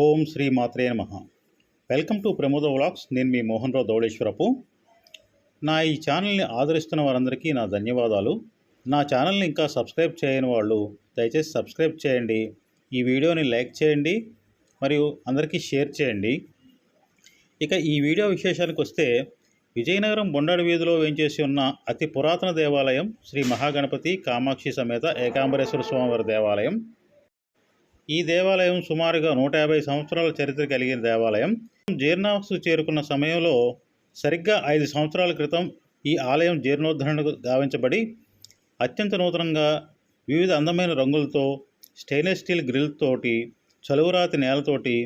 ఓం శ్రీ మాత్రే నమః. Welcome to Pramoda vlogs. నేను మీ మోహన్ రావు దౌడేశ్వరపు. నా ఈ ఛానల్ని ఆదరిస్తున్న వారందరికీ నా ధన్యవాదాలు. నా ఛానల్ని ఇంకా సబ్స్క్రైబ్ చేయని వాళ్ళు దయచేసి సబ్స్క్రైబ్ చేయండి. ఈ వీడియోని లైక్ చేయండి మరియు అందరికీ షేర్ చేయండి. ఇక ఈ వీడియో విశేషానికి వస్తే, విజయనగరం బొండాడి వీధిలో వేంచేసి ఉన్న అతి పురాతన దేవాలయం శ్రీ మహాగణపతి కామాక్షి సమేత ఏకాంబరేశ్వర స్వామివారి దేవాలయం. ఈ దేవాలయం సుమారుగా 150 సంవత్సరాల చరిత్ర కలిగిన దేవాలయం. జీర్ణావస్థకు చేరుకున్న సమయంలో సరిగ్గా 5 సంవత్సరాల క్రితం ఈ ఆలయం జీర్ణోద్ధరణకు గావించబడి అత్యంత నూతనంగా వివిధ అందమైన రంగులతో, స్టెయిన్లెస్ స్టీల్ గ్రిల్తోటి, చలువరాతి నేలతోటి,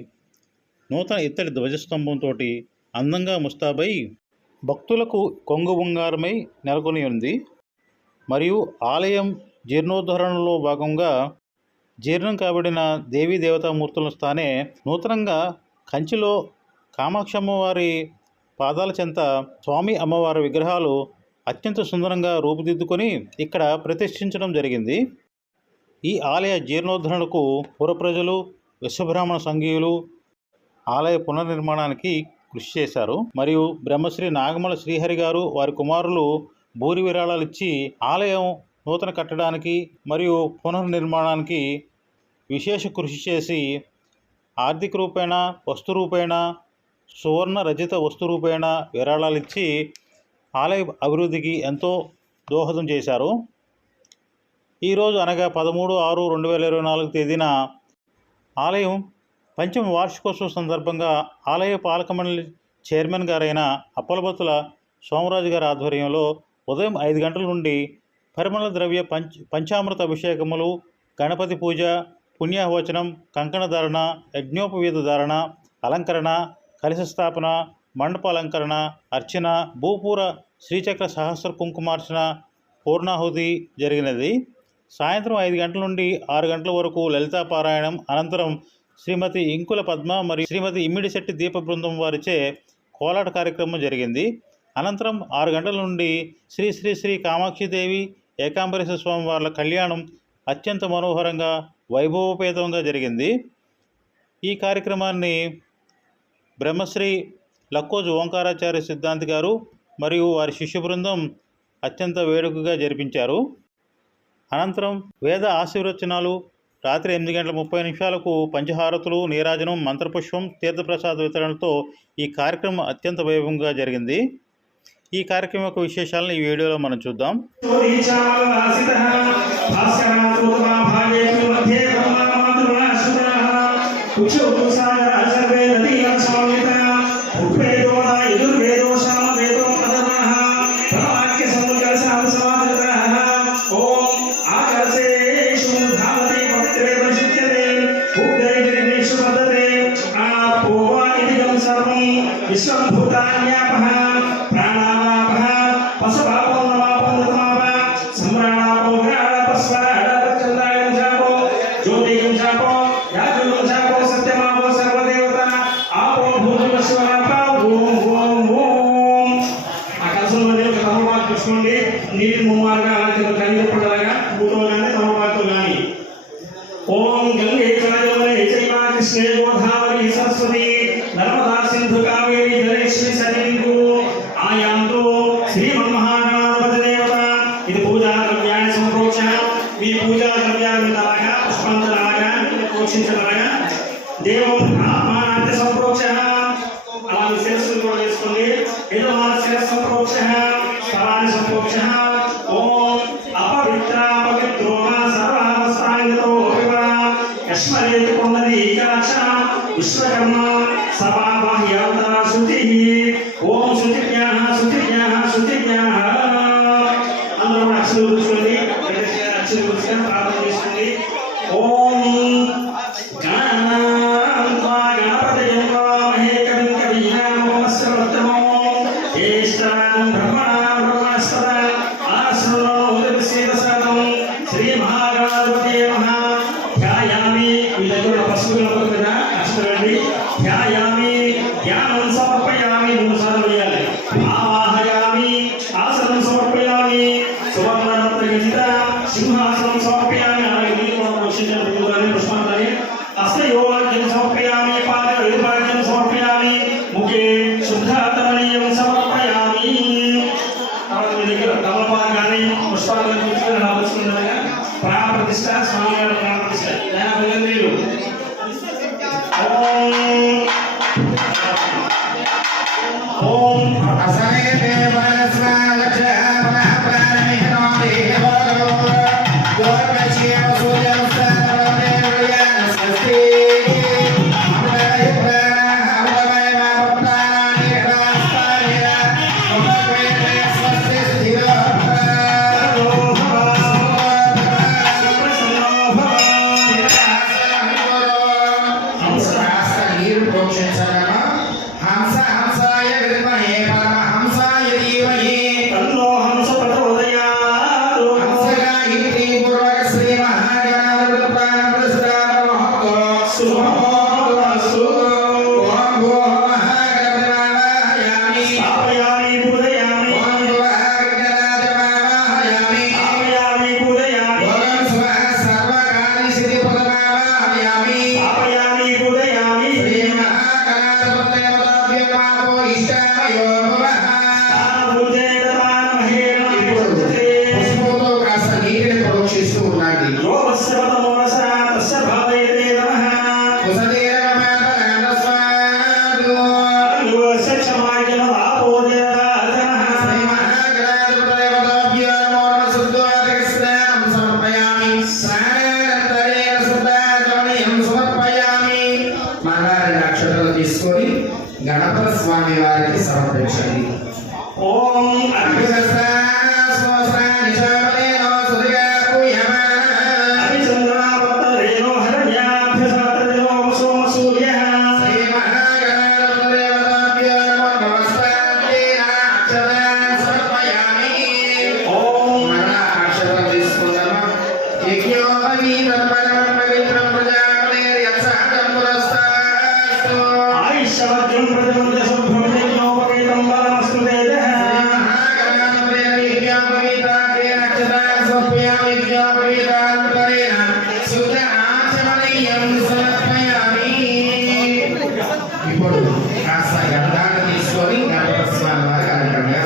నూతన ఇత్తడి ధ్వజస్తంభంతో అందంగా ముస్తాబై భక్తులకు కొంగు బంగారమై నెలకొని ఉంది. మరియు ఆలయం జీర్ణోద్ధరణలో భాగంగా జీర్ణం కాబడిన దేవీ దేవతామూర్తుల స్థానే నూతనంగా కంచిలో కామాక్షి అమ్మవారి పాదాల చెంత స్వామి అమ్మవారి విగ్రహాలు అత్యంత సుందరంగా రూపుదిద్దుకొని ఇక్కడ ప్రతిష్ఠించడం జరిగింది. ఈ ఆలయ జీర్ణోద్ధరణకు పురప్రజలు, విశ్వబ్రాహ్మణ సంఘీయులు ఆలయ పునర్నిర్మాణానికి కృషి చేశారు. మరియు బ్రహ్మశ్రీ నాగమల శ్రీహరి గారు వారి కుమారులు భూరి విరాళాలు ఇచ్చి ఆలయం నూతన కట్టడానికి మరియు పునర్నిర్మాణానికి విశేష కృషి చేసి ఆర్థిక రూపేణ, వస్తు రూపేణ, సువర్ణ రచిత వస్తు రూపేణ విరాళాలు ఇచ్చి ఆలయ అభివృద్ధికి ఎంతో దోహదం చేశారు. ఈరోజు అనగా 13/6/2024 తేదీన ఆలయం పంచమ వార్షికోత్సవం సందర్భంగా ఆలయ పాలక మండలి చైర్మన్ గారైన అప్పలబత్తుల సోమరాజు గారి ఆధ్వర్యంలో ఉదయం 5 గంటల నుండి పరిమళ ద్రవ్య పంచామృత అభిషేకములు, గణపతి పూజ, పుణ్యాహవచనం, కంకణ ధారణ, యజ్ఞోపవీత ధారణ, అలంకరణ, కలశ స్థాపన, మండప అలంకరణ, అర్చన, భూపూర శ్రీచక్ర సహస్ర కుంకుమార్చన, పూర్ణాహుతి జరిగినది. సాయంత్రం 5 గంటల నుండి 6 గంటల వరకు లలితా పారాయణం అనంతరం శ్రీమతి ఇంకుల పద్మ మరియు శ్రీమతి ఇమ్మిడిశెట్టి దీప బృందం వారిచే కోలాట కార్యక్రమం జరిగింది. అనంతరం 6 గంటల నుండి శ్రీ శ్రీ శ్రీ కామాక్షిదేవి ఏకాంబరేశ్వర స్వామి వార్ల కళ్యాణం అత్యంత మనోహరంగా వైభవోపేతంగా జరిగింది. ఈ కార్యక్రమాన్ని బ్రహ్మశ్రీ లక్కోజు ఓంకారాచార్య సిద్ధాంతి గారు మరియు వారి శిష్య బృందం అత్యంత వేడుకగా జరిపించారు. అనంతరం వేద ఆశీర్వచనాలు, రాత్రి 8:30 పంచహారతులు, నీరాజనం, మంత్రపుష్పం, తీర్థప్రసాద వితరణతో ఈ కార్యక్రమం అత్యంత వైభవంగా జరిగింది. ఈ కార్యక్రమం యొక్క విశేషాలను ఈ వీడియోలో మనం చూద్దాం. నీటి ముమ్మారుగా కలిగినప్పుడులాగా భూతో కానీ తమపాతో కానీ ఓం గంగే చలయోనే చైవా కృష్ణే గోదావరి సరస్వతి నర్మదా సింధు కావేరి జలేశ్వరి సరిలింగు ఆయాంతో శ్రీమన్మహాగణాధిపతి దేవత. ఇది పూజా ద్రవ్యాన్ని సంప్రోక్ష. ఈ పూజా ద్రవ్యాన్ని లాగా పుష్పాంతలాగా ప్రోక్షించలాగా దేవం ఆత్మానాంత సంప్రోక్ష. అలా శిరస్సును కూడా చేసుకోండి. ఏదో శిరస్సు సంప్రోక్ష, స్థలాన్ని సంప్రోక్ష. ఓం అపవిత్ర పవిత్రో సర్వావస్థాంగతో యస్మరేతు పున్నది ఏకలక్ష విశ్వకర్మ సభా బాహ్యావతార శుద్ధి. ఓం శుద్ధిజ్ఞాః శుద్ధిజ్ఞాః శుద్ధిజ్ఞాః. అందరూ కూడా అక్షరాలు కూర్చోండి. అక్షరాలు కూర్చొని ప్రార్థన చేసుకోండి. ఓం శ్రీ మహాగణాధిపతి ధ్యాయామి. మీ దగ్గర పశువులు కదా అక్షరండి. ధ్యాయామి, ధ్యానం సమర్పయామి. 3 సార్లు వేయాలి. ఆవాహయామి, ఆసనం సమర్పయామి. సువర్ణరత్నగజిత సింహాసనం సమర్పయామి. అలాగే నీరు మనం రక్షించాలి. పుష్పాంతాన్ని హస్తయోగాన్ని సమర్పయామి. हंस हंसाय विद्महे परमहंसाय धीमहि तन्नो हंस प्रचोदयात्। हंसगायत्री पूर्वक श्री महागणाधिपति प्राणप्रतिष्ठापनमस्तु शुभमस्तु। ओम भो महागणपति वाहयामि स्थापयामि पूजयामि। ओम भुवः वाहयामि स्थापयामि पूजयामि। ओम स्वः सर्वकार्य सिद्धि वाहयामि स्थापयामि पूजयामि। श्री महागणाधिपति देवताभ्यो इष्टामयो भवः। పుష్పంతో కాస్త నీటిని ప్రోక్షిస్తూ ఉండండి. తీసుకొని గణపతి స్వామి వారికి సమర్పించండి. ఓం ఇప్పుడు కాస్త గంధాన్ని తీసుకొని గణపతి స్వామి వారికి అనుగ్రహంగా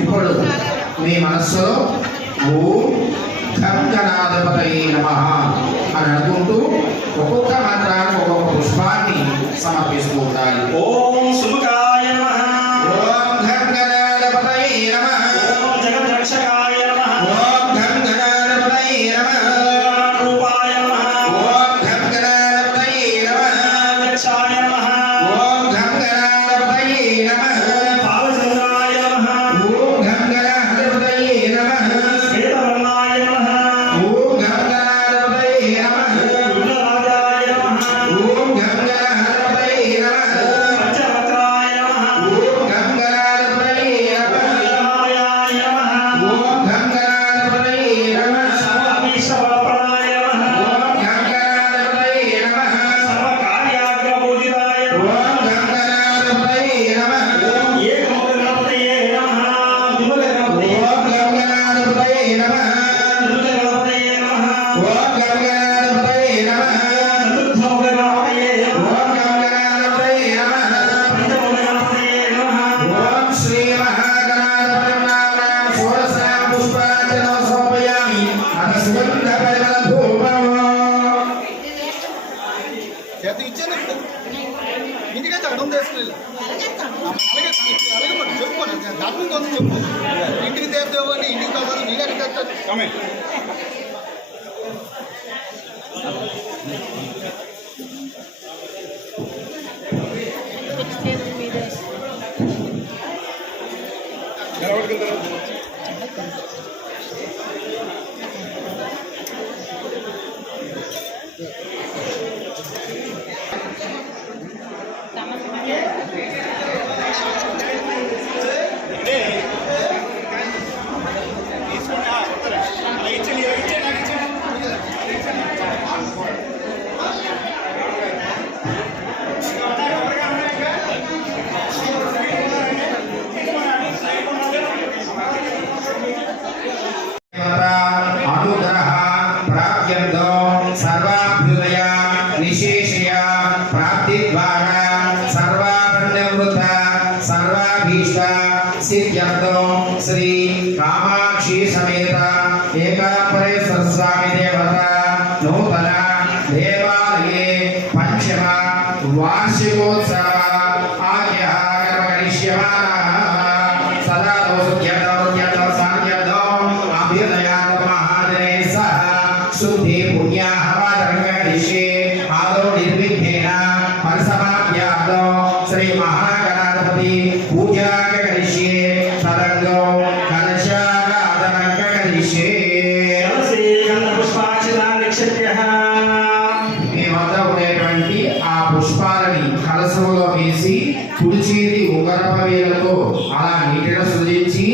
ఇప్పుడు మీ మనస్సులో ఓం ఘం గణాధిపతయే నమః అని అనుకుంటూ ఒక్కొక్క మంత్రానికి ఒక్కొక్క పుష్పాన్ని సమర్పిస్తూ ఉండాలి. ఓం సుముఖాయ నమః. ఓం ఘం గణాధిపతయే నమః. ఓం జగద్రక్షకాయ నమః. ఓం ఘం గణాధిపతయే నమః. రూపాయ నమః. ఓం ఘం గణాధిపతయే నమః. దక్షాయ నమః. ఓం ఘం గణాధిపతయే నమః. పాలచంద్రాయ నమః. ఓం ఘం గణాధిపతయే నమః. శ్వేతవర్ణాయ నమః. ఓం ఘం గణాధిపతయే నమః. విఘ్నరాజాయ నమః. ఓం ఘం గణాధిపతయే నమః. పంచవక్రాయ నమః. ఓం ఘం గణాధిపతయే నమః. విఘ్నరాజాయ నమః. ఓం ఘం గణాధిపతయే నమః. సర్వాభీష్టవరప్రదాయ నమః. ఓం ఘం గణాధిపతయే నమః. సర్వకార్యాగ్రపూజితాయ నమః. ఓం ఘం గణాధిపతయే నమః. ఏకముఖ గణపతయే నమః. ద్విముఖ గణపతయే ఓం ఘం గణాధిపతయే నమః. ద్విముఖ గణపతయే నమః. ఓం ఘం గణాధిపతయే నమః. చతుర్థముఖ గణపతయే నమః. ఓం ఘం గణాధిపతయే నమః. పంచముఖ గణపతయే నమః. ఓం శ్రీ మహాగణాధిపతి నామం షోడశాం పుష్పాంజలిం సమర్పయామి. అత సుగంధ పరిమళ ధూపం. చేతి ఇచ్చాను ఇంటికైతే అడం చేసుకుని అలాగే మరి చెప్పుకోండి దాని కోసం చెప్పు ఇంటికి తేదేవో అని ఇంటికి కాదు నేను ఎక్కడ తెస్తాను అనుగ్రహ ప్రాప్యంతో సర్వాభ్యుదయ నిషే सिद्ध्यर्थं श्री कामाक्षी समेत एकापरेश्वर स्वामी देवता नूतन देवालये पंचम वार्षिकोत्सव आज्ञा कर्म करिष्यमाणः सदा दोषज्ञातो सान्यतो अभ्युदयात् महादने सह शुद्धि पुण्याहवादरङ्गदिशे आदौ निर्विघ्नेन परिसमाप्यादौ श्री महागणाधिपति पूजा करिष्ये तदङ्गौ कलशाराधनं करिष्ये మీ వద్ద ఉండేటువంటి ఆ పుష్పాలని కలశంలో వేసి కుడి చేతి ఉంగరప వేలతో అలా నీటిలో సృజించి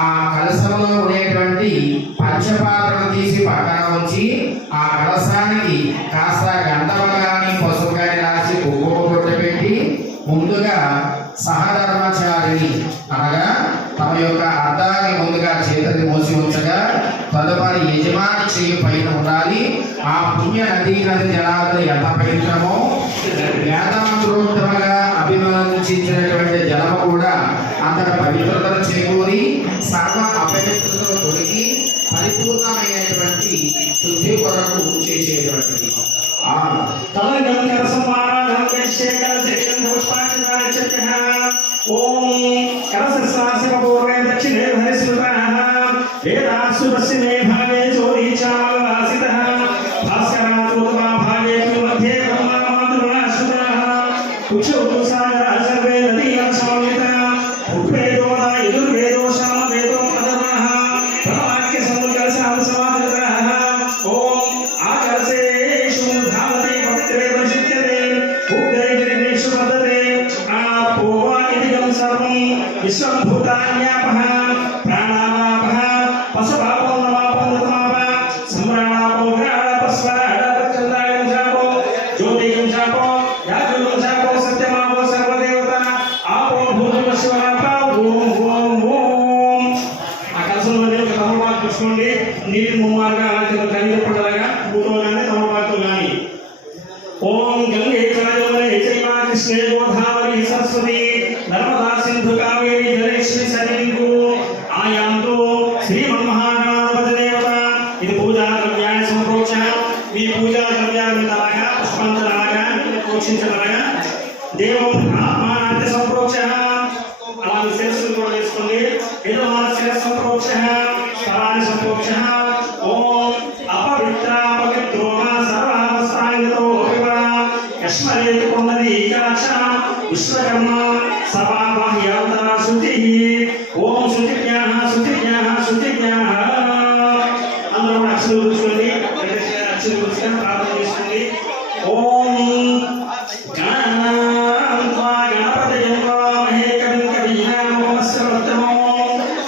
ఆ కలశంలో ఉండేటువంటి పంచపాత్రను తీసి పక్కన ఉంచి ఆ కలశానికి కాస్త గంధమ కానీ పసుపు కానీ రాసి కుంకుమ బొట్టు పెట్టి ముందుగా సహధర్మచారిని అనగా తమ యొక్క అర్థాన్ని ముందుగా చేతిని మోసి ఉంచగా తదుపరి యజమాని చెయ్యి పైన ఉండాలి. ఆ పుణ్య నది జలాలు ఎంత పవిత్రమో వేదాంతోత్తముగా అభినందించినటువంటి జలము కూడా అంతటి పవిత్రతను చేకూరి సర్వ అపవిత్రతను తొలగి పరిపూర్ణమైనటువంటి శుద్ధి కొరకు చేసేటువంటిది. ఓం కలశస్వాసిపూర్వే దక్షిణే హరిస్మృతః వేదాసు పశ్చిమే భాగే చోరీచామలవాసితః భాస్కరాచోత్తమా భాగే మధ్యే బ్రహ్మామాతృణాశ్రుతః ఉక్షౌతు సాగర సర్వే నదీయం సమన్వితః ఉద్వేదోదా యజుర్వేదో సామవేదో అధర్మః ప్రవాక్య సముకలశాం సమాధృతః ఓం ఆకలశేషు ధావతి పవిత్రే ప్రసిద్ధ్యతే ఉగ్రైర్విఘ్నేషు పదతే ఆపోవాకిదిగం సర్వం విశ్వంభూతాన్యాపః ప్రాణావాపః పశుపాపో నవాపో నతమాప సంప్రాణాపో గ్రాడపస్వరాడపచంద్రాయం శాపో జ్యోతియం శాపో యాజుగం శాపో సత్యమాపో సర్వదేవత ఆపో భూతం శివరాప ఓం ఓం ఓం. ఆ కలసంలో ఒక తమలపాకు తీసుకోండి. నీటి ముమ్మారుగా కలిగి పడలాగా భూతో కానీ తమలపాకుతో కానీ. ఓం గంగే చాయోరే చైవ కృష్ణే గోదావరి సరస్వతి నర్మదా సింధు కావేరి జలేశ్వరి సరిగు ఆయాంతో శ్రీమన్మహాగణాధిపతి దేవత. ఇది పూజా ద్రవ్యాన్ని సమర్పించ. మీ పూజా ద్రవ్యాన్ని అలాగా పుష్పాంతరాగా పోషించలాగా దేవం ఆత్మానాంత సంప్రోక్ష. అలా శిరస్సును కూడా వేసుకోండి. యజమాన శిరస్సు సంప్రోక్ష స్థలాన్ని సంప్రోక్ష. ఓం అపవిత్ర పవిత్రో సర్వావస్థాంగతో కష్మరేతు ఉన్నది కాక్ష విశ్వకర్మ సభాబాహ్యావతార శుద్ధి. ఓం శుద్ధిజ్ఞాః శుద్ధిజ్ఞాః శుద్ధిజ్ఞాః. అందరూ కూడా అక్షరం కూర్చోండి. అక్షరం కూర్చొని ప్రార్థన చేసుకోండి. ఓం గణపతయం వామహే కవిం కవీనామోపమస్రవత్తమో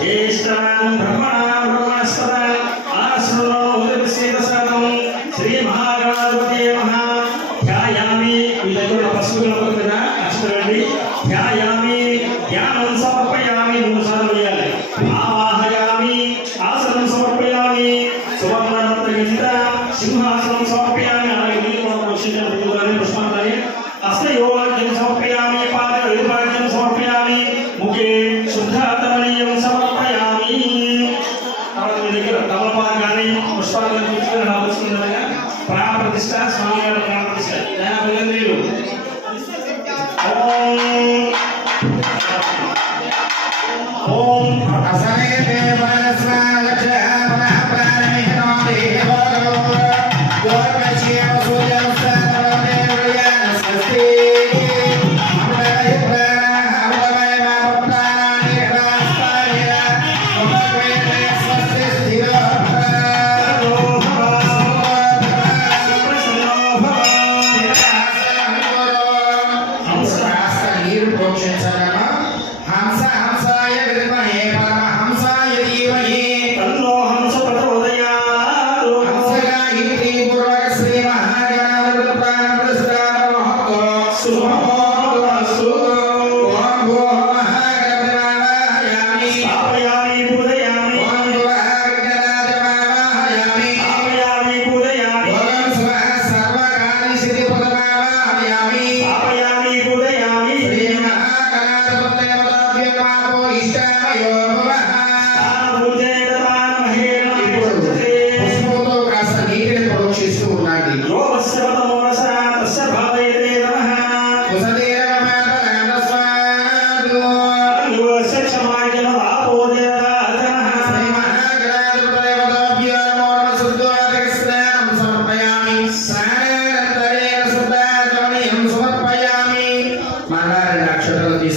జ్యేష్ఠరాజం బ్రహ్మణా బ్రహ్మణస్పద ఆశ్రమో ఉదయసేదసాదం శ్రీ మహాగణాధిపతి నమః. ధ్యాయామి. మీ దగ్గర పశువుల మీద అక్షరండి. ధ్యాయామి ధ్యానం సమర్పయామి. 3 సార్లు చేయాలి. ఆవాహయామి ఆసనం సమర్పయామి. సువర్ణరత్నగణిత సింహాసనం సమర్పయామి. అలాగే నీళ్ళు కూడా పోషించాలి. పుష్పాంతాన్ని హస్తయోగ్యం సమర్పయామి. పాదయోగ్యం సమర్పయామి. ముఖే శుద్ధాతమనీయం సమర్పయామి. తర్వాత మీ దగ్గర తమలపాకు కానీ పుష్పాలను తీసుకుని రావాల్సిందిగా ప్రాణ ప్రతిష్ట స్వామివారి ప్రాణ ప్రతిష్ట.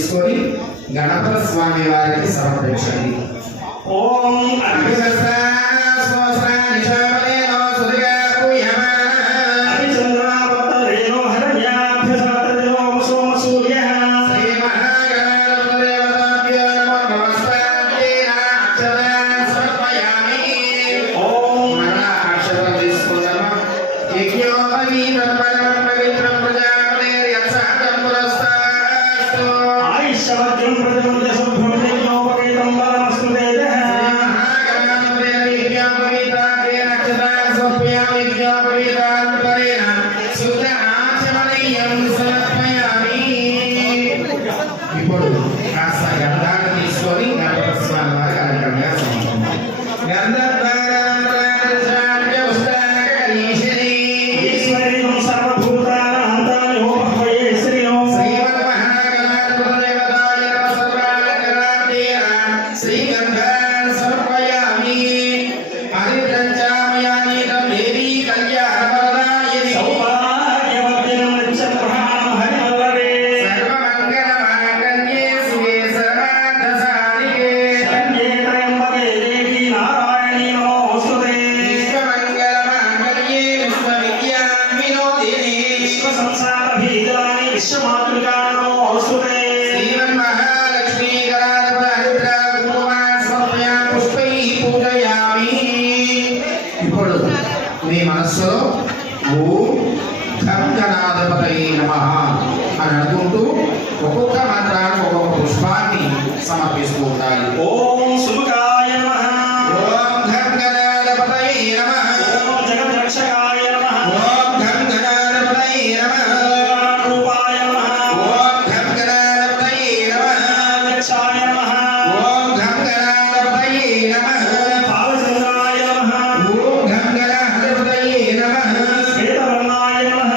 తీసుకొని గణపతి స్వామి వారికి సమర్పించండి. ఓం ఇప్పుడు కాస్త గంధాన్ని తీసుకొని గణపతి స్వామి వారికి అలంకరణగా సమర్పించండి. ఇప్పుడు మీ మనస్సులో ఓం ఘం గణాధిపతయే నమః అని అనుకుంటూ ఒక్కొక్క మంత్రాన్ని ఒక్కొక్క పుష్పాన్ని సమర్పిస్తూ ఉండాలి. ఓం సుముఖాయ నమః, ఓం ఘం గణాధిపతయే నమః, ఓం జగద్రక్షకాయ నమః, ఓం ఘం గణాధిపతయే నమః, ఓం రూపాయ నమః, ఓం ఘం గణాధిపతయే నమః, దక్షాయ నమః, ఓం ఘం గణాధిపతయే నమః, పాలచంద్రాయ నమః, ఓం ఘం గణాధిపతయే నమః, శ్వేతవర్ణాయ నమః,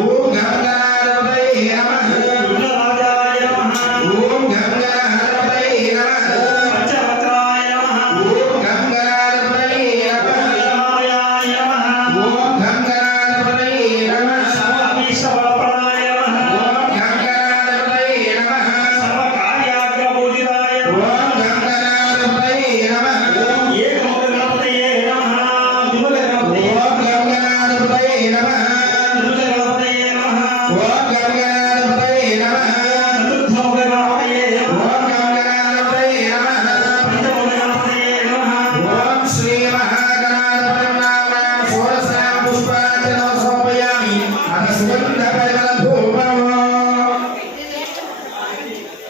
ఓం ఘం గణాధిపతయే నమః, రుద్రరాజాయ నమః, ఓం ఘం గణాధిపతయే నమః, పంచవక్రాయ నమః, ఓం ఘం గణాధిపతయే నమః, రామాయ నమః, ఓం ఘం గణాధిపతయే నమః, సర్వాభీష్టవరప్రదాయ నమః, ఓం ఘం గణాధిపతయే నమః, సర్వకార్యాగ్రపూజితాయ నమః, ఓం ఘం గణాధిపతయే నమః, ఏకముఖ గణపతయే నమః, ద్విముఖ గణపతయే ఓం ఘం గణాధిపతయే నమః, త్రిముఖ గణపతయే నమః, ఓం ఘం గణాధిపతయే నమః, చతుర్థముఖ గణపతయే నమః, ఓం ఘం గణాధిపతయే నమః, పంచముఖ గణపతయే నమః, ఓం శ్రీ మహాగణాధిపతి నామం షోడశనామ పుష్పాంజలిం సమర్పయామి. అత సుగంధ పరిమళ ధూపం.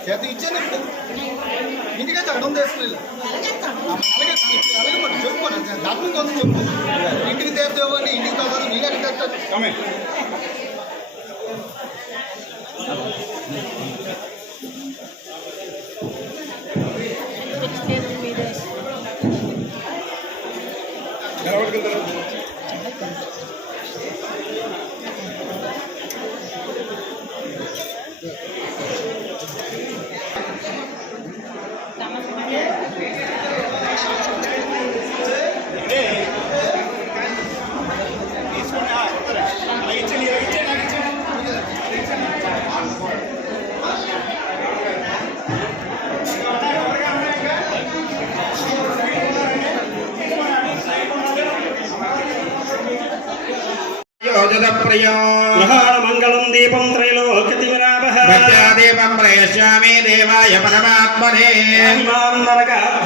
చేతి ఇచ్చేది ఇంటికైతే అక్కడ తీసుకెళ్ళి అలాగే మరి చెప్పుకోండి దాని కోసం చెప్పు ఇంటికి తీర్థేవని ఇంటికి కాదు నేను ఎక్కడ తెస్తాను గృహాణమంగళం దీపం త్రైలోక్యతిమిరాపః భక్త్యాదీపం ప్రయశ్యామి దేవాయ పరమాత్మనే.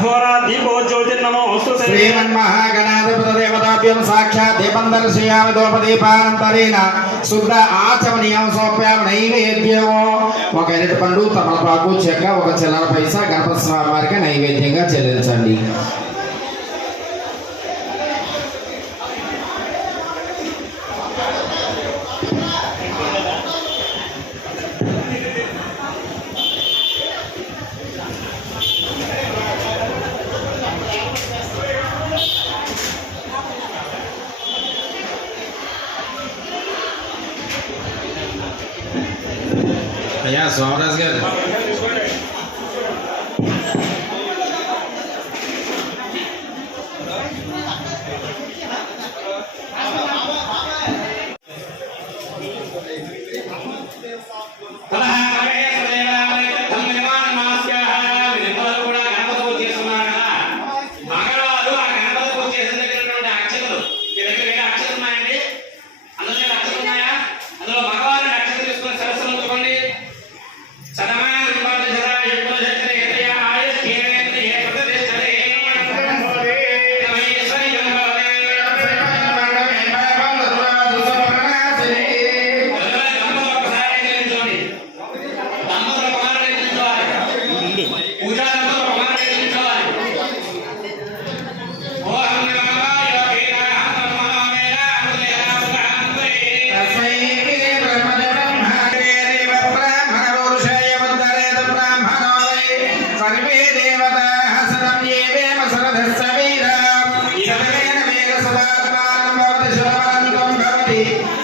ఘోరా దీపో జ్యోతిర్నమోస్తుతే శ్రీమన్మహాగణాధిపతి దేవతాభ్యం సాక్షాత్ దీపం దర్శయామి ధూపదీపానంతరేణ శుద్ధ ఆచమనీయం సోప్యాం నైవేద్యమో. ఒక ఎరటి పండు తమలపాకు చెక్క ఒక చిల్లర పైసా గణపతి స్వామి వారికి నైవేద్యంగా చెల్లించండి. అయ్యా సోమరాజు గారు కలహ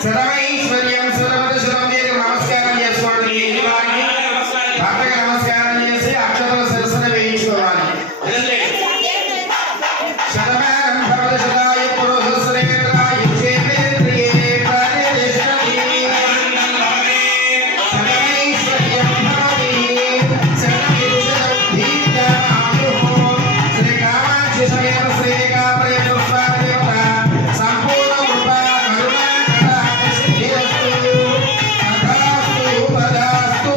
సర్వైశ్వర్యం సురవదశురమే నమస్కారం చేసుకోండి. భర్తకి నమస్కారం చేసి అక్షతల శిరస్సున వేయించుకోవాలి. శతమానం భవతి శతాయ పురుషశ్రేష్ఠాయ క్షేత్రేంద్రియే ప్రతిష్టతి. సర్వైశ్వర్యం భవతి సర్వైశ్వర్యధీతమాయుః. శ్రీకామాక్షి సమేత శ్రీకామయేశ్వరదేవత సంపూర్ణ కృపా కరుణా కటాక్ష సిద్ధిరస్తు. తథాస్తు తథాస్తు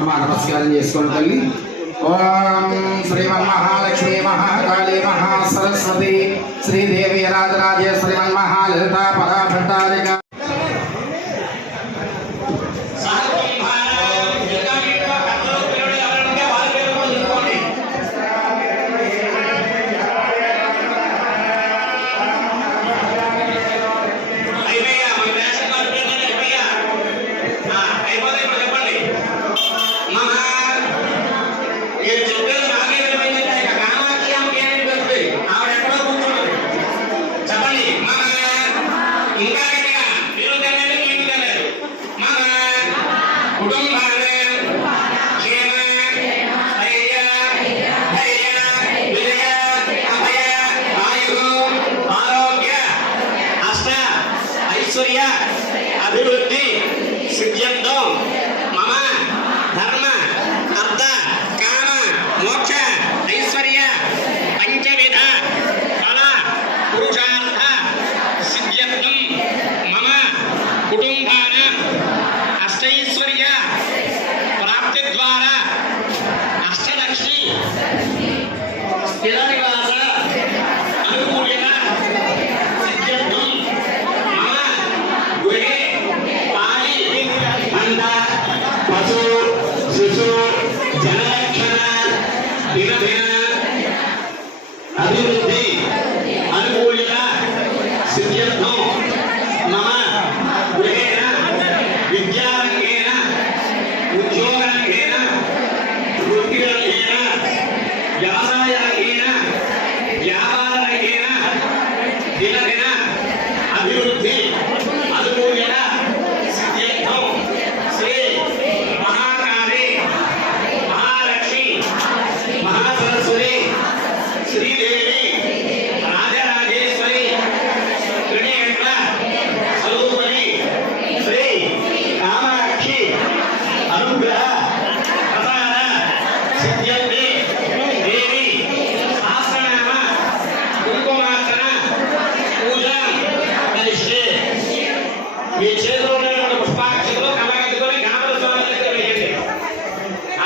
అమ్మా నమస్కారం చేసుకోండి తల్లి. ఓం శ్రీమన్మహాలక్ష్మీ మహాకాళీ మహాసరస్వతి శ్రీదేవి రాజరాజేశ్వరి మన్మహాలలిత పరాభట్టారిక అభివృద్ధి సిద్ధ్యంతో మమ ధర్మ అర్థ కామ మోక్ష ఐశ్వర్య పంచవిధ ఫల పురుషార్థ సిద్ధ్యర్థం మమ కుటుంబాన అష్టైశ్వర్య ప్రాప్తి ద్వారా అష్టలక్ష్మి స్థిర నివాస అనుకూల్యత సిద్ధ్యర్థం మమ గృహే పాలి మంద పశు శిశు జనరక్షణ దినదిన అభివృద్ధి అనుకూల్యత సిద్ధ్యర్థం మమ గృహేణ విద్యారంగేణ ఉద్యోగరంగేణ వృత్తిరంగేణ వ్యవసాయరంగేణ వ్యాపారరంగేణ దినదిన అభివృద్ధి అనుకూల్యత సిద్ధ్యర్థం శ్రీ మహాకాళి మహాలక్ష్మి మహాసరస్వతి శ్రీదేవి రాజరాజేశ్వరి త్రినేత్ర స్వరూపిణి శ్రీ కామాక్షి అనుగ్రహ ప్రసాద సిద్ధ్యర్థి దేవి సహస్రనామ కుంకుమార్చన పూజ కలిస్తే మీ చేతిలో ఉన్నటువంటి పుష్పాక్షతలు కమగట్టుకొని గణపతి స్వామి దగ్గర వేయండి.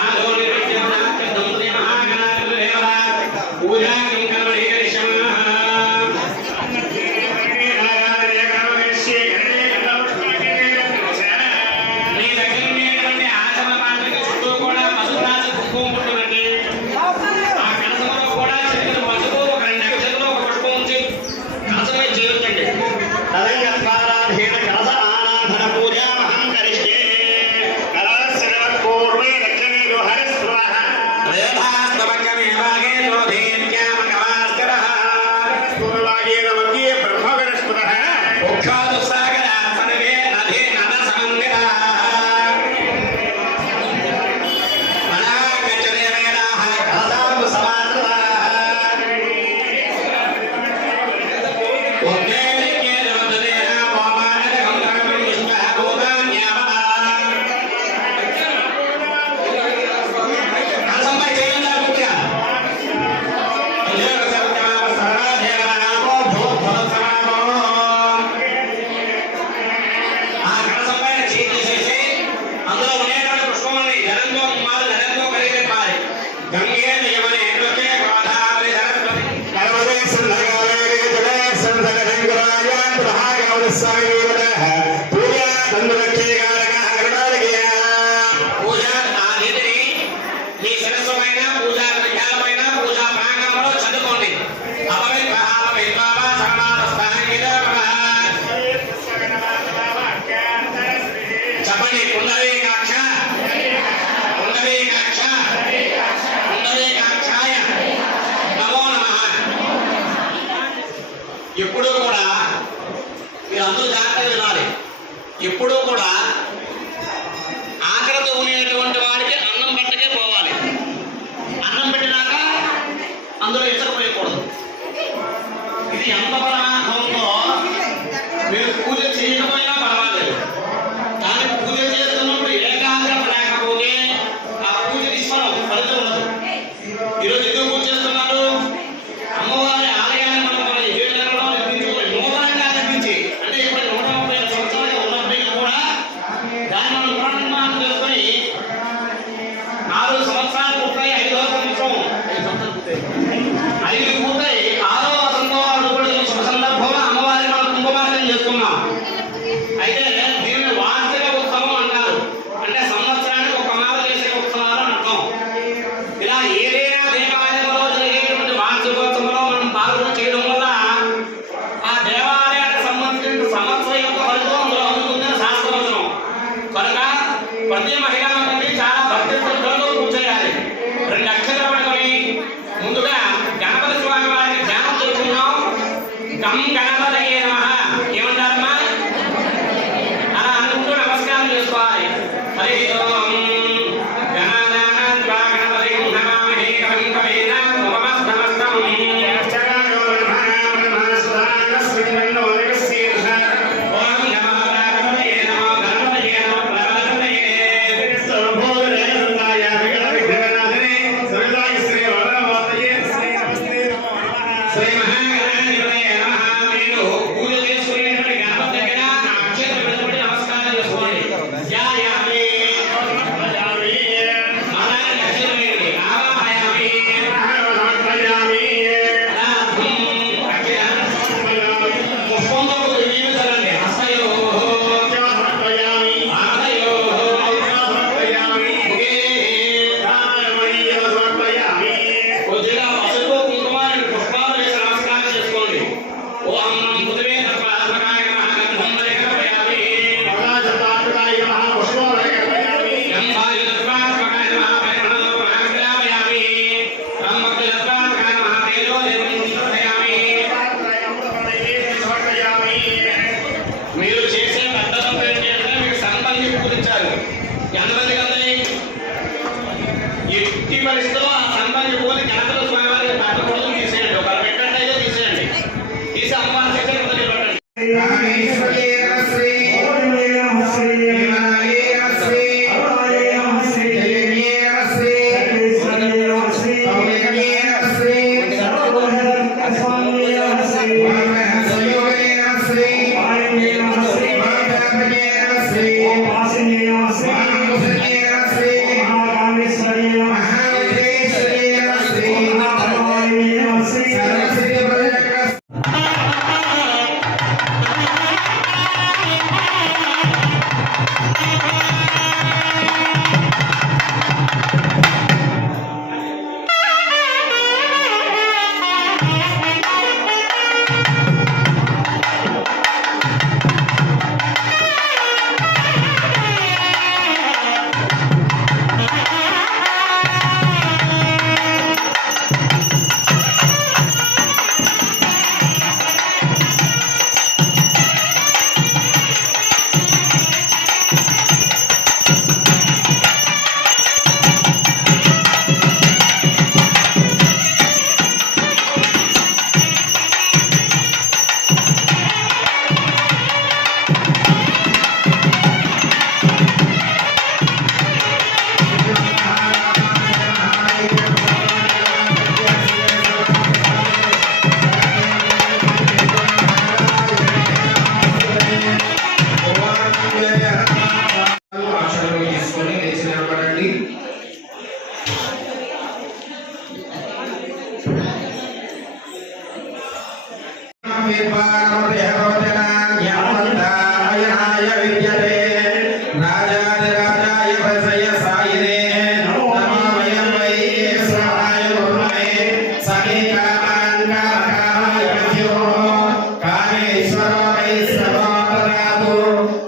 ఆదోని దంపతి మహాగణాధిపతి దేవత పూజా మీ దగ్గర ఉండేటువంటి ఆచరణ మాటలకి చుట్టూ కూడా పసుపు రాసి కుంకుమ పుట్టునండి. ఆ కలసంలో కూడా చిన్న పసుపు ఒక 2 అక్షరాలు ఒక పుష్పం ఉంచి కలసం మీద చేరుతండి. తదంగస్వారాధీన కలస ఆరాధన పూజామహం కరిష్యే. కలశ పూర్వే లక్ష్మీ హరిస్వాహ రేధాస్తమకమే వాగే లోధేన్యామకవాస్కరః పూర్వాగేన మధ్యే బ్రహ్మగణస్పతః మోక్షాదు సాగర సర్వే నదే నద సమంగతః మనాగచ్చరే వేదాః కలసాము సమానతః ఉద్దేలికే జ్యోతిరేణ పోమానక గంధర్వం విష్ణుః భూతాన్యామః కలసంపై చేయండి పూజ. ఆ కలసం పైన చేయి తీసేసి అందులో ఉండేటువంటి పుష్పములని జలంతో ఉమ్మాలు జలంతో కలిపేపాలి. గంగే యమునే నృత్యే గోదావరి సరస్వతి నర్మదే సింధుకావేరీ జలే సంధగంగరాయ ప్రహాగౌరస్వామి దేవతః పూజా తందులక్షేకారకః గరుడాలకీయ. పూజ ఆ నీటిని మీ శిరస్సు పైన పూజా విగ్రహాలపైన పూజా ప్రాంగణంలో చదువుకోండి. చెప్పండి. కుండలీకాక్ష కుండలీకాక్ష కుండలీకాక్షాయ నమో నమః. ఎప్పుడూ కూడా మీరు అందరూ జాగ్రత్తగా వినాలి. ఎప్పుడూ కూడా ఆకలితో ఉండేటువంటి వాడికి అన్నం పట్టకే పోవాలి. అన్నం పెట్టినాక అందులో ఇసుక పోయకూడదు. ఇది ఎంత ప్రమాదం గణపతయే నమః ఏమంటారమ్మా అలా అనుకుంటూ నమస్కారం చేసుకోవాలి. హరి ఓం గణానాం త్వా గణపతిం నమామహే కవిం కవీనాం ఉపమస్తమస్తమం ఓం నమో గణపతయే నమో గణపతయే నమో గణపతయే శ్రీ మహాగణాధిపతయే నమః. మీరు పూజ చేసుకునేటువంటి గణపతి దగ్గర అక్షతలు పెట్టుకొని నమస్కారం చేసుకోండి. ధ్యాయామి మనాన్ని అక్షతలు వేయండి. ఆవాహయామి పుష్పంతో నీళ్లు చల్లండి. హస్తయోః పాదయోః ముఖే కొద్దిగా పసుపు కుంకుమ పుష్పాలు వేసి నమస్కారం చేసుకోండి. ఓం పృథివీ తత్వాత్మకాయ నమః గంధం లేఖనపయామి గంధాయ తత్వాత్మకాయ నమః పరిమళోపమాగ్రామయామి బ్రహ్మక్తి తత్వాత్మకాయ నమః తేజో దేవయామి. మీరు చేసే పెద్ద తప్పు ఏంటంటే మీకు సంబంధి పూజించాలి. ఎంతమందికి అందని ఎట్టి పరిస్థితుల్లో ఆ సంబంధి పూజ గణపతి స్వామి వారికి పట్టకూడదు. తీసేయండి. ఒకరు పెట్టండి అయితే తీసేయండి. తీసి అమ్మవారి శక్తిని వదిలిపెట్టండి. రామేశ్వరేణ శ్రీ విమలేన శ్రీ జయనేన శ్రీ కౌలికనేన శ్రీ మహాసయోగేన శ్రీ మహాగణపతయేన శ్రీ మహాముఖేన శ్రీ మహావిఘ్నేశ్వరేణ శ్రీ సరస్వతి ప్రజక అక్షరాలు తీసుకొని లేచి నిలబడండి. రాజాదిరాజాయ భజయ సాయినే నమోమయం వై స్వాయ గురుమే సఖీ కామాన్ కామకామాయ మధ్యో కామేశ్వరో వై సర్వోత్తరాదు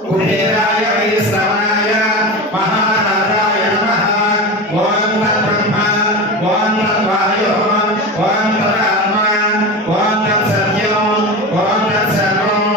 కుబేరాయ వై శ్రవణాయ మహారాజాయ నమః. ఓం తద్బ్రహ్మ ఓం తద్వాయో ఓం తదాత్మ ఓం తత్సత్యం ఓం తత్సర్వం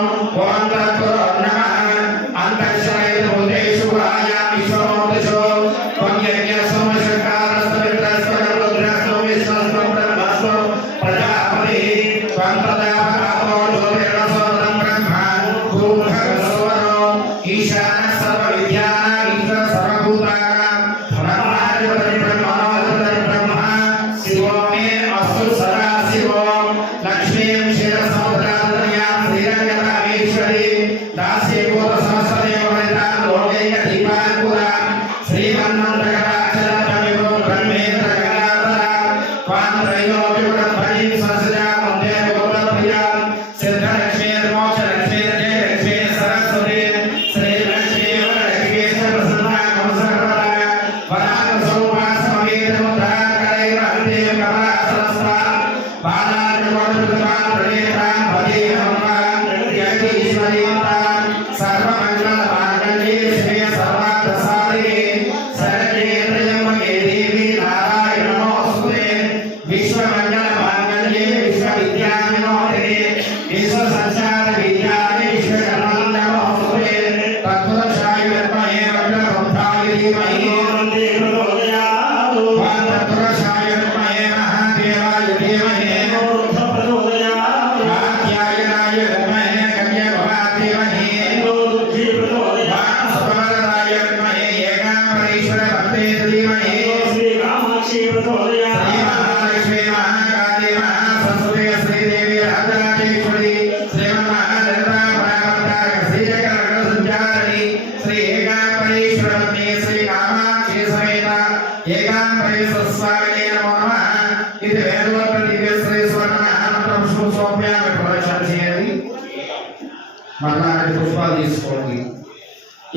పుష్పాలు తీసుకోండి.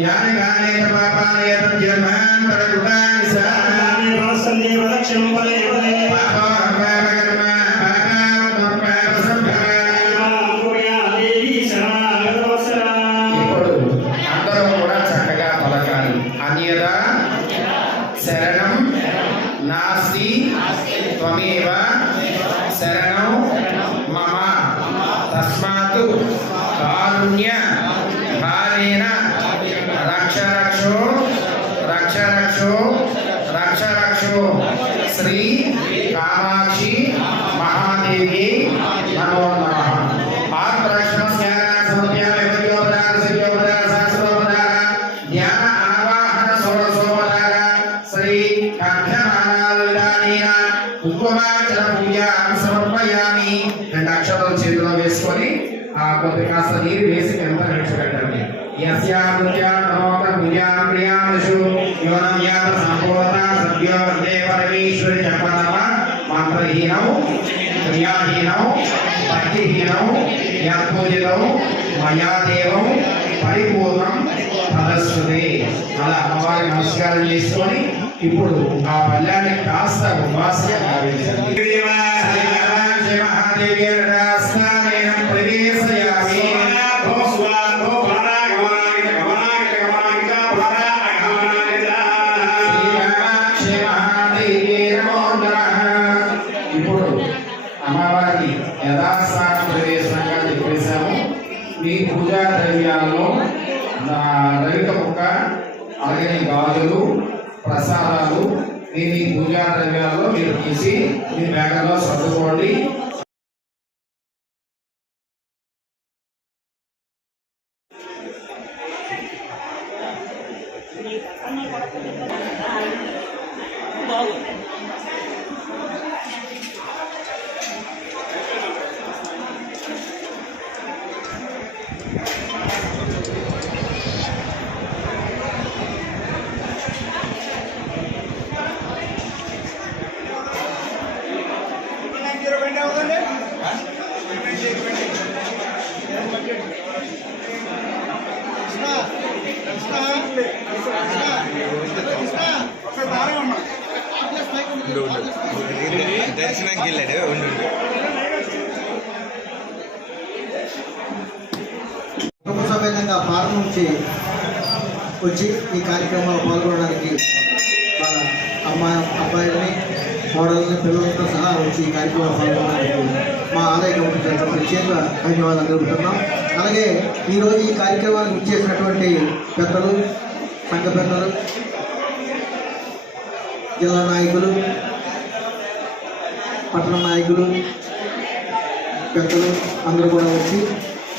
యాని గానే పాపానే జన్మాంతరగుణాని సాని వాసనే వలక్షం వలే వలే ఇప్పుడు అందరూ కూడా చక్కగా పలకాలి. అన్యదా శరణం నాస్తి త్వమేవ శరణం మమ తస్మాత్ కారుణ్య భారేణ రక్ష రక్షో రక్ష రక్షో రక్ష రక్షో శ్రీ కామాక్షి మహాదేవి నమో నమః. ఆత్మరక్షణ సమర్ప్యామి విద్యోపదార సిద్ధ్యోపదార శాస్త్రోపదార జ్ఞాన ఆవాహన సోరసోపదార శ్రీ కభ్యమానాలీన కుంకుమార్చన పూజాం సమర్పయామి. 2 అక్షరాలు చేతిలో వేసుకొని ఆ కొద్ది కాస్త నీరు వేసి ఎంత విడిచిపెట్టండి. మంత్రహీనం క్రియాహీనం భక్తిహీనం యత్పూజితం మయా దేవం పరిపూర్ణం తదస్సుదే. అలా అమ్మవారి నమస్కారం చేసుకొని ఇప్పుడు ఆ పల్లాన్ని కాస్త ఉపాసన భావించండి. ఇప్పుడు అమ్మవారికి యథాస్థాన ప్రవేశంగా చెప్పేశాము. మీ పూజా ద్రవ్యాల్లో రవిక ముక్క, అలాగే గాజులు, ప్రసాదాలు మీ పూజా ద్రవ్యాల్లో మీరు తీసి మీ బ్యాగ్లో సర్దుకోండి. దర్శనానికి వెళ్ళాడు ఉండు. కుటుంబ సమేతంగా పార్క్ నుంచి వచ్చి ఈ కార్యక్రమంలో పాల్గొనడానికి వాళ్ళ అబ్బాయిని కోడల్ని పిల్లలతో సహా వచ్చి ఈ కార్యక్రమంలో పాల్గొనడానికి మా ఆలయ కమిటీ ప్రత్యేక ధన్యవాదాలు తెలుపుతున్నాం. అలాగే ఈరోజు ఈ కార్యక్రమానికి ఇచ్చేసినటువంటి పెద్దలు, సంఘ పెద్దలు, జిల్లా నాయకులు, పట్టణ నాయకులు, పెద్దలు అందరూ కూడా వచ్చి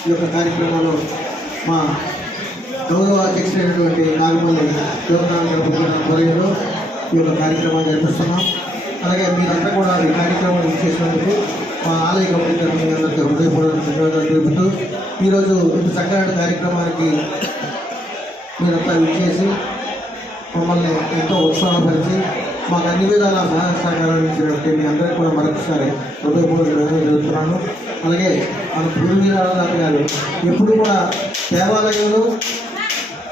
ఈ యొక్క కార్యక్రమంలో మా గౌరవ అధ్యక్షుడైనటువంటి నాగపల్లి శివనారాయణ ఈ యొక్క కార్యక్రమాన్ని జరిపిస్తున్నాం. అలాగే మీరంతా కూడా ఈ కార్యక్రమాన్ని ఇచ్చేసినందుకు మా ఆలయ కమిటీ తరఫున అందరికీ హృదయపూర్వక ధన్యవాదాలు తెలుపుతూ ఈరోజు ఇంత చక్కటి కార్యక్రమానికి మీరంతా ఇచ్చేసి మమ్మల్ని ఎంతో ఉత్సాహపరిచి మాకు అన్ని విధాల సహాయ సహకారాలు ఇచ్చినట్టు మీ అందరికీ కూడా మరొకసారి హృదయపూర్వక ధన్యవాదాలు తెలుపుతున్నాను. అలాగే మన పూర్వీరాజు గారు ఎప్పుడు కూడా దేవాలయంలో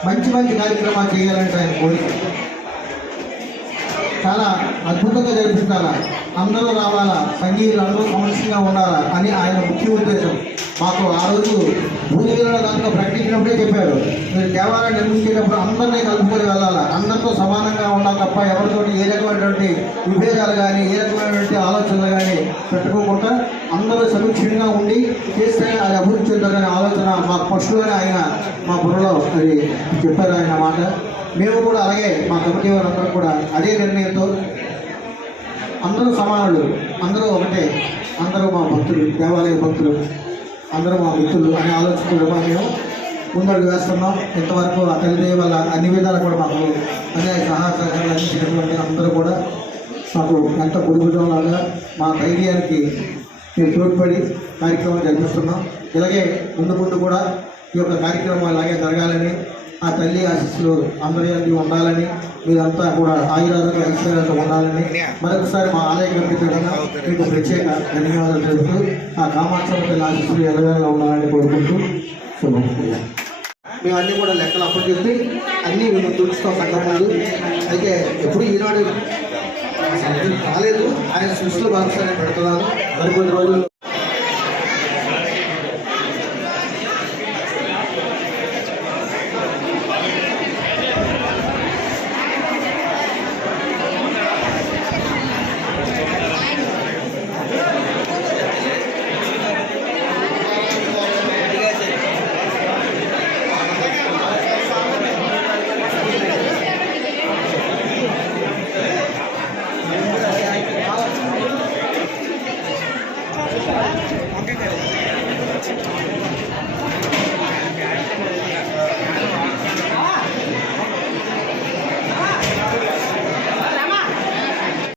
మంచి మంచి కార్యక్రమాలు చేయాలంటే ఆయన కోరిక. చాలా అద్భుతంగా జరిపిస్తారా, అందరూ రావాలా, సంగీతులు అందరూ సమస్యగా ఉండాలా అని ఆయన ముఖ్య ఉద్దేశం. మాకు ఆ రోజు భూమిలో దాంట్లో ప్రకటించినప్పుడే చెప్పారు, మీరు దేవాలయం నిర్మించేటప్పుడు అందరినీ కలుపుకొని వెళ్ళాలా, అందరితో సమానంగా ఉండాలి తప్ప ఎవరితో ఏ రకమైనటువంటి విభేదాలు కానీ ఏ రకమైనటువంటి ఆలోచనలు కానీ పెట్టుకోకుండా అందరూ సమీక్షంగా ఉండి చేస్తే అది అభివృద్ధి చెందాలనే ఆలోచన మాకు ఫస్ట్లోనే ఆయన మా బుర్రలో అది చెప్పారు ఆయన మాట. మేము కూడా అలాగే మా కమిటీ వారందరూ కూడా అదే నిర్ణయంతో అందరూ సమానులు, అందరూ ఒకటే, అందరూ మా భక్తులు, దేవాలయ భక్తులు, అందరూ మా మిత్రులు అనే ఆలోచనతో మేము ముందడుగు వేస్తున్నాం. ఇంతవరకు ఆ తల్లి వల్ల అన్ని విధాలు కూడా మాకు అనే సహాయకాలు అందించినటువంటి అందరూ కూడా మాకు ఎంత గుడిగుజంలాగా మా ధైర్యానికి మేము తోడ్పడి కార్యక్రమం జరిపిస్తున్నాం. ఇలాగే ముందు ముందు కూడా ఈ యొక్క కార్యక్రమం అలాగే జరగాలని, ఆ తల్లి ఆశీస్సులు అందరి ఉండాలని, మీరంతా కూడా ఆయురారోగ్య ఐశ్వర్యాలతో ఉండాలని మరొకసారి మా ఆలయ కమిటీ తరఫున మీకు ప్రత్యేక ధన్యవాదాలు తెలుపుతూ ఆ కామాక్షమ్మ తల్లి ఆశీస్సులు ఎలవేళగా ఉండాలని కోరుకుంటూ శుభం. మేము అన్నీ కూడా లెక్కలు అప్పుడు చెప్పి అన్నీ మేము తుడుస్తాం సంఘం. అయితే ఎప్పుడు ఈనాడు రాలేదు, ఆయన సృష్టిలో భాగస్వామ్యం పెడుతున్నాను. మరికొన్ని రోజులు